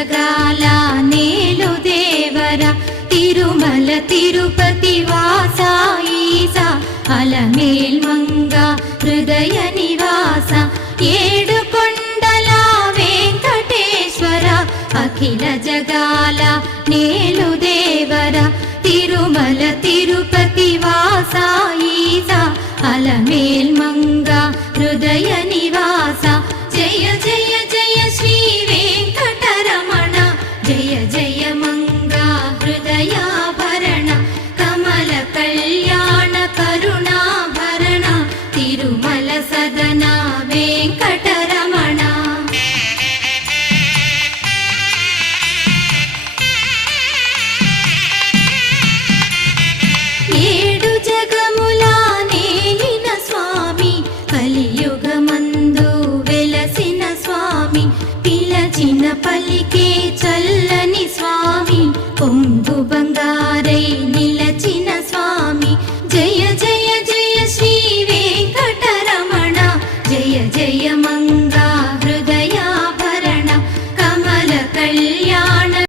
జగాల నేలు దేవర తిరుమల తిరుపతి వాస ఈసా అలమేల్ మంగ హృదయ నివాస ఏడు కొండల వెంకటేశ్వర అఖిల జగాల నేలు దేవర తిరుమల తిరుపతి వాస ఈసా అలమేల్ మంగ హృదయ నివాస జయ జయ జయ శ్రీ వెంకటరమణ జయ జయ మంగ హృదయాభరణ కమల కళ్యాణ కరుణాభరణ తిరుమల సదన వెంకటరమణ. ఏడు జగముల నేలిన స్వామి కలియుగమందు వెలసిన స్వామి పిలచిన పలికే చల్లని స్వామి పొంగు బంగారై నిలచిన స్వామి జయ జయ జయ శ్రీ వెంకటరమణ జయ జయ